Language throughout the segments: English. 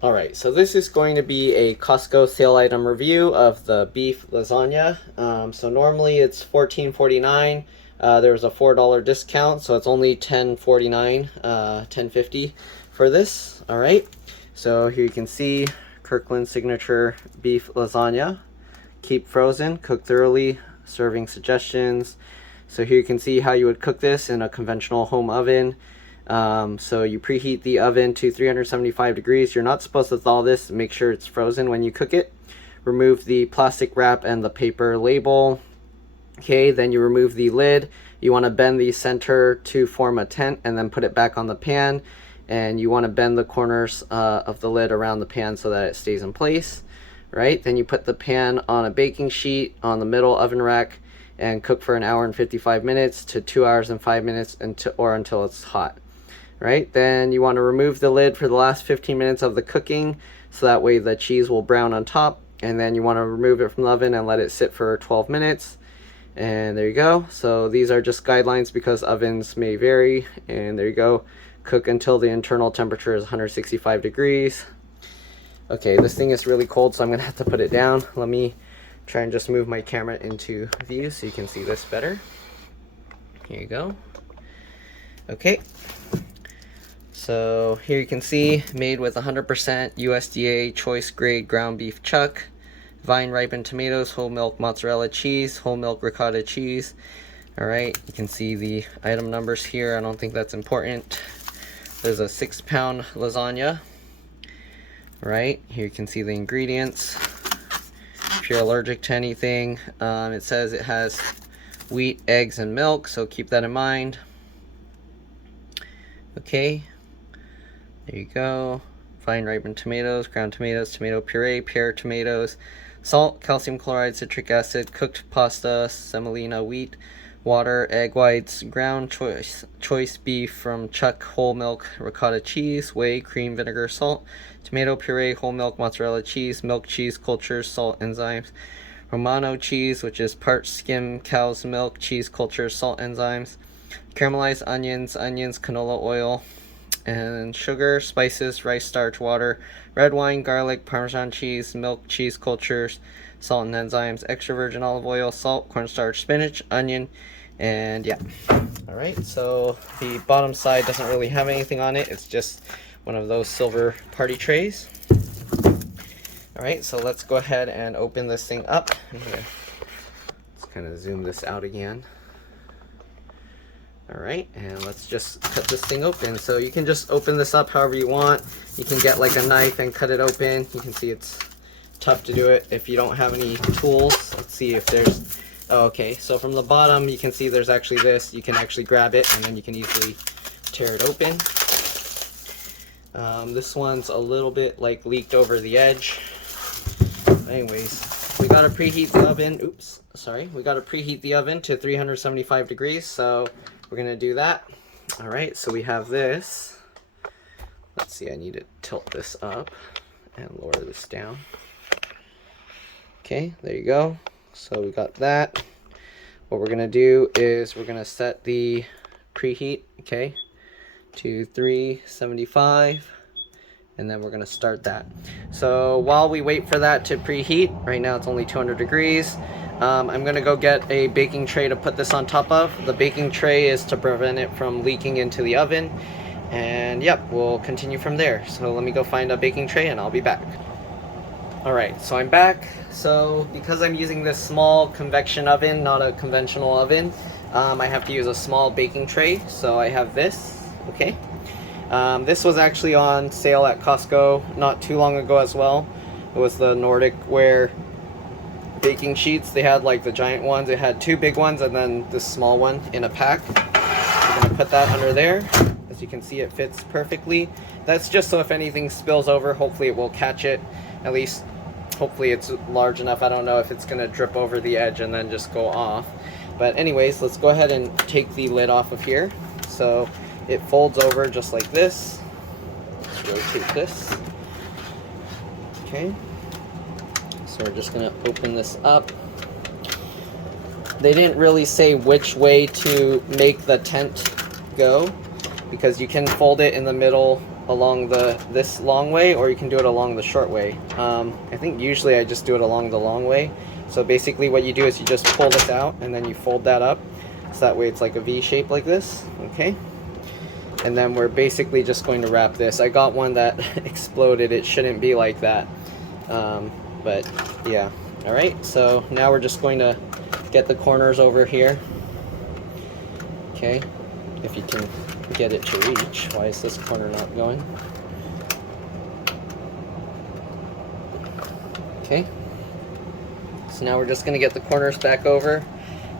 Alright, so this is going to be a Costco sale item review of the beef lasagna. So normally it's $14.49. There was a $4 discount, so it's only $10.49, $10.50 for this. Alright, so here you can see Kirkland signature beef lasagna. Keep frozen, cook thoroughly, serving suggestions. So here you can see how you would cook this in a conventional home oven. So you preheat the oven to 375 degrees. You're not supposed to thaw this. Make sure it's frozen when you cook it. Remove the plastic wrap and the paper label. Okay, then you remove the lid. You want to bend the center to form a tent and then put it back on the pan. And you want to bend the corners of the lid around the pan so that it stays in place. Right, then you put the pan on a baking sheet on the middle oven rack and cook for 1 hour and 55 minutes to 2 hours and 5 minutes until it's hot. Right, then you want to remove the lid for the last 15 minutes of the cooking so that way the cheese will brown on top, and then you want to remove it from the oven and let it sit for 12 minutes. And there you go. So these are just guidelines because ovens may vary. And there you go. Cook until the internal temperature is 165 degrees. Okay, this thing is really cold, so I'm gonna have to put it down. Let me try and just move my camera into view so you can see this better. Here you go. Okay, so here you can see made with 100% USDA choice grade ground beef chuck, vine ripened tomatoes, whole milk mozzarella cheese, whole milk ricotta cheese. All right, you can see the item numbers here. I don't think that's important. There's a 6-pound lasagna. Right, here you can see the ingredients. If you're allergic to anything, it says it has wheat, eggs, and milk, so keep that in mind. Okay, there you go. Fine ripened tomatoes, ground tomatoes, tomato puree, pear tomatoes, salt, calcium chloride, citric acid, cooked pasta, semolina wheat, water, egg whites, ground choice beef from chuck, whole milk ricotta cheese, whey, cream, vinegar, salt, tomato puree, whole milk mozzarella cheese, milk cheese cultures, salt enzymes, Romano cheese, which is part skim cow's milk, cheese cultures, salt enzymes, caramelized onions, canola oil, and sugar, spices, rice starch, water, red wine, garlic, Parmesan cheese, milk, cheese cultures, salt and enzymes, extra virgin olive oil, salt, cornstarch, spinach, onion, and yeah. All right, so the bottom side doesn't really have anything on it. It's just one of those silver party trays. All right, so let's go ahead and open this thing up. Let's kind of zoom this out again. All right, and let's just cut this thing open. So you can just open this up however you want. You can get like a knife and cut it open. You can see it's tough to do it if you don't have any tools. Let's see if there's, oh, okay, so from the bottom you can see there's actually this. You can actually grab it and then you can easily tear it open. This one's a little bit like leaked over the edge. Anyways, we gotta preheat the oven. Oops, sorry. We gotta preheat the oven to 375 degrees, so we're gonna do that. All right, so we have this. Let's see, I need to tilt this up and lower this down. Okay, there you go. So we got that. What we're gonna do is we're gonna set the preheat, okay, to 375, and then we're gonna start that. So while we wait for that to preheat, right now it's only 200 degrees. I'm gonna go get a baking tray to put this on top of. The baking tray is to prevent it from leaking into the oven. And yep, we'll continue from there. So let me go find a baking tray and I'll be back. Alright, so I'm back. So because I'm using this small convection oven, not a conventional oven, I have to use a small baking tray. So I have this, okay. This was actually on sale at Costco not too long ago as well. It was the Nordic Ware baking sheets. They had like the giant ones. They had 2 big ones and then this small one in a pack. We're gonna put that under there. As you can see, it fits perfectly. That's just so if anything spills over, hopefully it will catch it. At least, hopefully it's large enough. I don't know if it's gonna drip over the edge and then just go off. But anyways, let's go ahead and take the lid off of here. So it folds over just like this. Let's rotate this. Okay. So we're just gonna open this up. They didn't really say which way to make the tent go, because you can fold it in the middle along this long way, or you can do it along the short way. I think usually I just do it along the long way. So basically what you do is you just pull this out and then you fold that up, so that way it's like a V shape like this. Okay, and then we're basically just going to wrap this. I got one that exploded. It shouldn't be like that, but yeah. All right, so now we're just going to get the corners over here. Okay, if you can get it to reach. Why is this corner not going? Okay, so now we're just going to get the corners back over.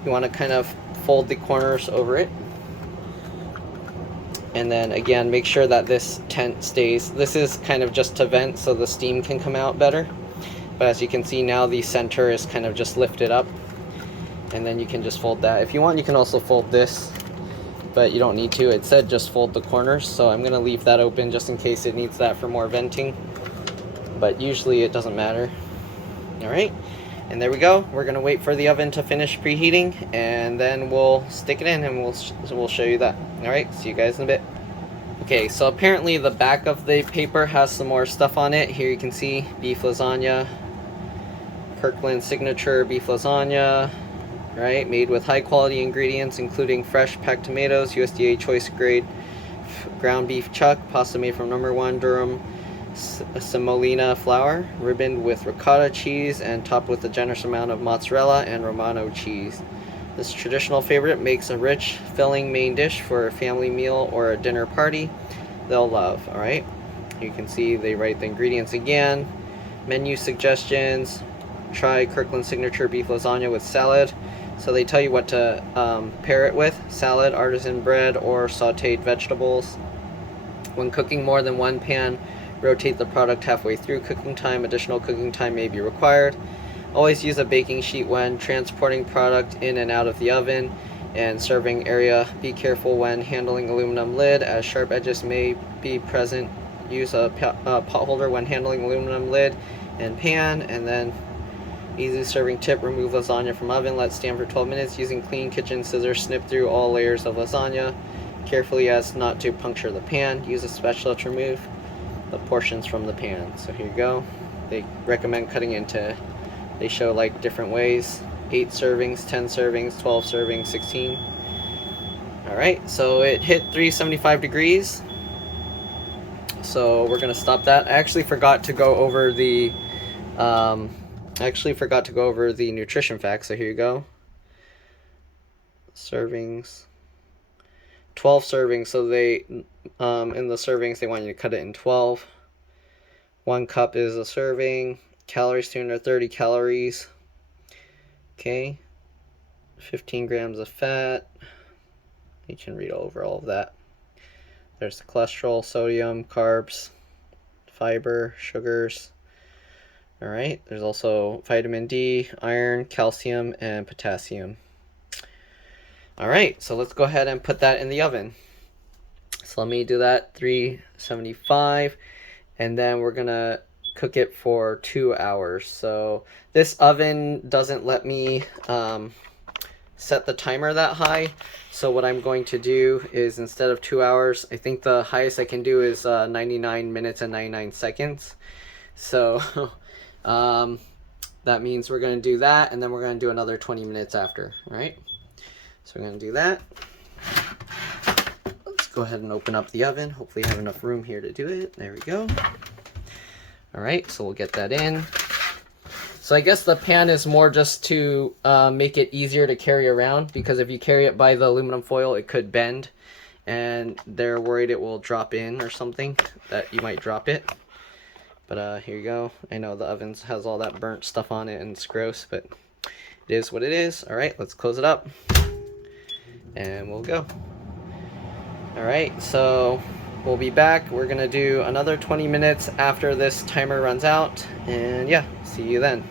You want to kind of fold the corners over it, and then again make sure that this tent stays. This is kind of just to vent so the steam can come out better, but as you can see now the center is kind of just lifted up, and then you can just fold that. If you want, you can also fold this, but you don't need to. It said just fold the corners, so I'm gonna leave that open just in case it needs that for more venting, but usually it doesn't matter. All right, and there we go. We're gonna wait for the oven to finish preheating, and then we'll stick it in and we'll show you that. All right, see you guys in a bit. Okay, so apparently the back of the paper has some more stuff on it. Here you can see beef lasagna, Kirkland signature beef lasagna, right? Made with high quality ingredients, including fresh packed tomatoes, USDA choice grade ground beef chuck, pasta made from #1 Durham semolina flour, ribboned with ricotta cheese, and topped with a generous amount of mozzarella and Romano cheese. This traditional favorite makes a rich, filling main dish for a family meal or a dinner party they'll love. All right, you can see they write the ingredients again. Menu suggestions: try Kirkland signature beef lasagna with salad. So they tell you what to pair it with: salad, artisan bread, or sauteed vegetables. When cooking more than one pan, rotate the product halfway through cooking time. Additional cooking time may be required. Always use a baking sheet when transporting product in and out of the oven and serving area. Be careful when handling aluminum lid, as sharp edges may be present. Use a pot holder when handling aluminum lid and pan. And then easy serving tip: remove lasagna from oven, let stand for 12 minutes. Using clean kitchen scissors, snip through all layers of lasagna carefully as not to puncture the pan. Use a spatula to remove the portions from the pan. So here you go. They recommend cutting into, they show like different ways: 8 servings, 10 servings, 12 servings, 16. All right, so it hit 375 degrees. So we're gonna stop that. I actually forgot to go over the nutrition facts. So here you go. Servings, 12 servings. So they in the servings they want you to cut it in 12. 1 cup is a serving. Calories: 230 calories. Okay, 15 grams of fat. You can read over all of that. There's the cholesterol, sodium, carbs, fiber, sugars. All right, there's also vitamin D, iron, calcium, and potassium. All right, so let's go ahead and put that in the oven. So let me do that, 375, and then we're gonna cook it for 2 hours. So this oven doesn't let me set the timer that high. So what I'm going to do is, instead of 2 hours, I think the highest I can do is 99 minutes and 99 seconds. So that means we're going to do that, and then we're going to do another 20 minutes after. All right, so we're going to do that. Let's go ahead and open up the oven. Hopefully I have enough room here to do it. There we go. All right, so we'll get that in. So I guess the pan is more just to make it easier to carry around, because if you carry it by the aluminum foil, it could bend, and they're worried it will drop in or something, that you might drop it. But here you go. I know the oven has all that burnt stuff on it and it's gross, but it is what it is. All right, let's close it up and we'll go. All right, so we'll be back. We're gonna do another 20 minutes after this timer runs out, and yeah, see you then.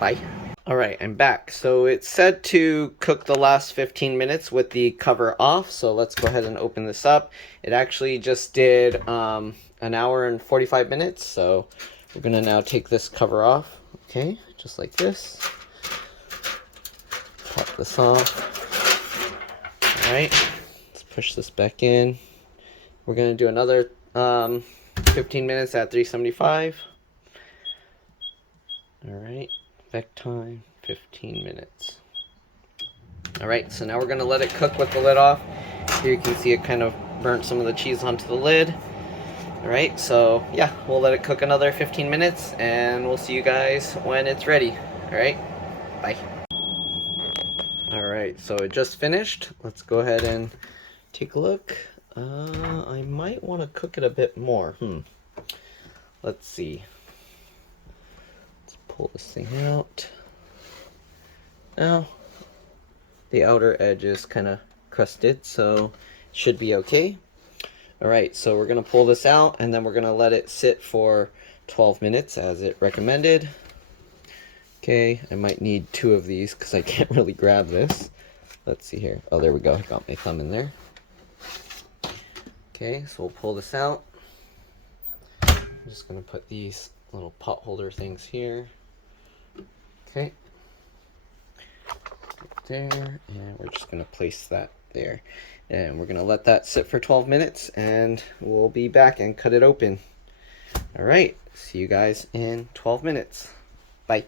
Bye. All right, I'm back. So it said to cook the last 15 minutes with the cover off, so let's go ahead and open this up. It actually just did an hour and 45 minutes, so we're gonna now take this cover off. Okay, just like this. Pop this off. All right, let's push this back in. We're gonna do another 15 minutes at 375. Alright, back time 15 minutes. Alright, so now we're going to let it cook with the lid off. Here you can see it kind of burnt some of the cheese onto the lid. Alright, so yeah, we'll let it cook another 15 minutes and we'll see you guys when it's ready. Alright, bye. Alright, so it just finished. Let's go ahead and take a look. I might want to cook it a bit more. Let's see. Let's pull this thing out. Now, the outer edge is kind of crusted, so it should be okay. Alright, so we're going to pull this out, and then we're going to let it sit for 12 minutes as it recommended. Okay, I might need 2 of these because I can't really grab this. Let's see here. Oh, there we go. I got my thumb in there. Okay, so we'll pull this out. I'm just going to put these little pot holder things here. Okay. Right there, and we're just going to place that there. And we're going to let that sit for 12 minutes, and we'll be back and cut it open. Alright, see you guys in 12 minutes. Bye.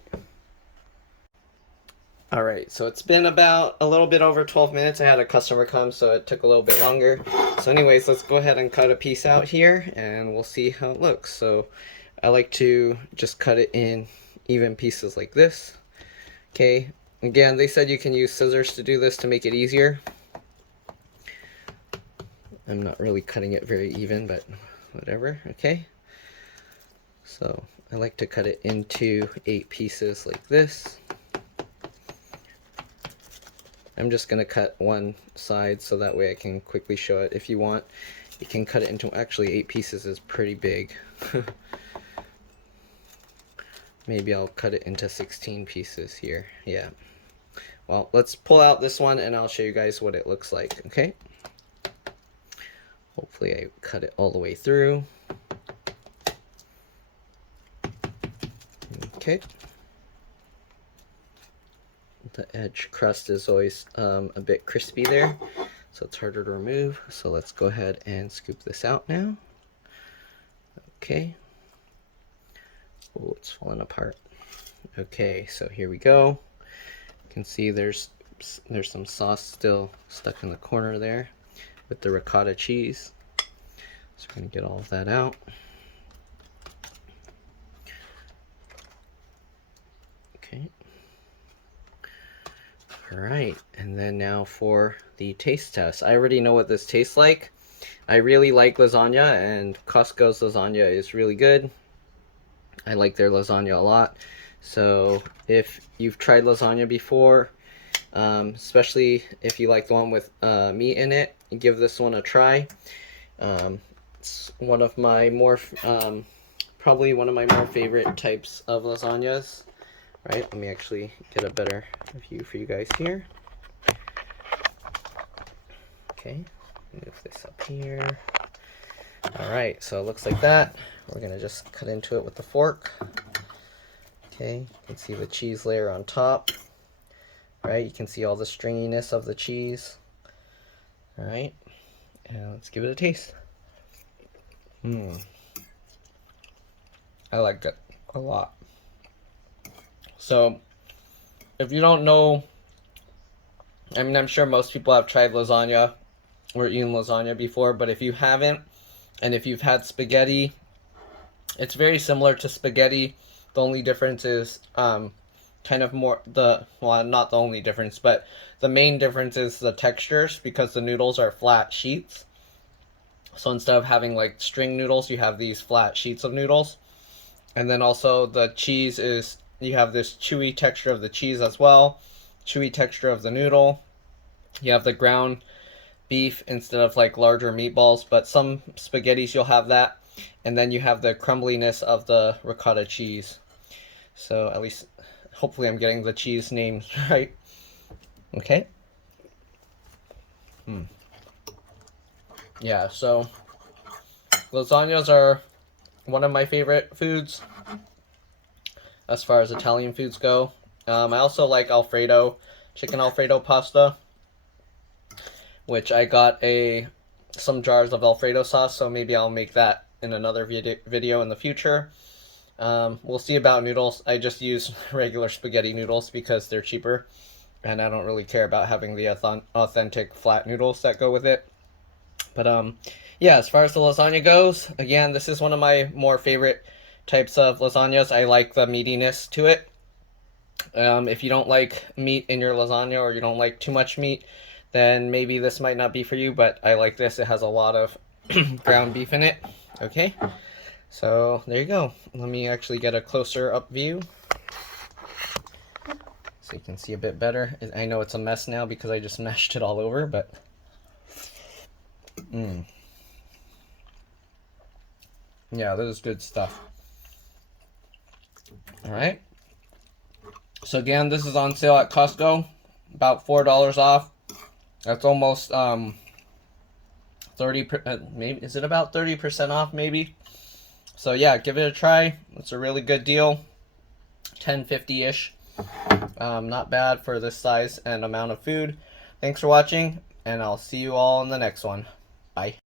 Alright, so it's been about a little bit over 12 minutes. I had a customer come, so it took a little bit longer. So anyways, let's go ahead and cut a piece out here, and we'll see how it looks. So I like to just cut it in even pieces like this. Okay, again, they said you can use scissors to do this to make it easier. I'm not really cutting it very even, but whatever, okay? So I like to cut it into 8 pieces like this. I'm just going to cut one side so that way I can quickly show it. If you want, you can cut it into, actually 8 pieces is pretty big. Maybe I'll cut it into 16 pieces here. Yeah. Well, let's pull out this one and I'll show you guys what it looks like, okay? Hopefully I cut it all the way through. Okay. The edge crust is always a bit crispy there, so it's harder to remove. So let's go ahead and scoop this out now. Okay. Oh, it's falling apart. Okay, so here we go. You can see there's some sauce still stuck in the corner there with the ricotta cheese. So we're going to get all of that out. Okay. Alright, and then now for the taste test. I already know what this tastes like. I really like lasagna, and Costco's lasagna is really good. I like their lasagna a lot. So if you've tried lasagna before, especially if you like the one with meat in it, give this one a try. It's one of my more, probably one of my more favorite types of lasagnas. Right, let me actually get a better view for you guys here. Okay, move this up here. Alright, so it looks like that. We're going to just cut into it with the fork. Okay, you can see the cheese layer on top. Right, you can see all the stringiness of the cheese. Alright, and let's give it a taste. I like it a lot. So, if you don't know, I mean, I'm sure most people have tried lasagna or eaten lasagna before, but if you haven't, and if you've had spaghetti, it's very similar to spaghetti. The only difference is kind of more well, not the only difference, but the main difference is the textures, because the noodles are flat sheets. So instead of having like string noodles, you have these flat sheets of noodles. And then also the cheese is, you have this chewy texture of the cheese as well, chewy texture of the noodle. You have the ground beef instead of like larger meatballs, but some spaghettis you'll have that. And then you have the crumbliness of the ricotta cheese. So at least, hopefully I'm getting the cheese names right. Okay. Yeah, so lasagnas are one of my favorite foods as far as Italian foods go. I also like Alfredo, chicken Alfredo pasta, which I got some jars of Alfredo sauce, so maybe I'll make that in another video in the future. We'll see about noodles. I just use regular spaghetti noodles because they're cheaper, and I don't really care about having the authentic flat noodles that go with it. But yeah, as far as the lasagna goes, again, this is one of my more favorite types of lasagnas. I like the meatiness to it. If you don't like meat in your lasagna, or you don't like too much meat, then maybe this might not be for you, but I like this. It has a lot of ground beef in it. Okay, so there you go. Let me actually get a closer up view so you can see a bit better. I know it's a mess now because I just mashed it all over, but yeah, this is good stuff. All right. So again, this is on sale at Costco, about $4 off. That's almost 30. Maybe is it about 30% off? Maybe. So yeah, give it a try. It's a really good deal. $10.50-ish. Not bad for this size and amount of food. Thanks for watching, and I'll see you all in the next one. Bye.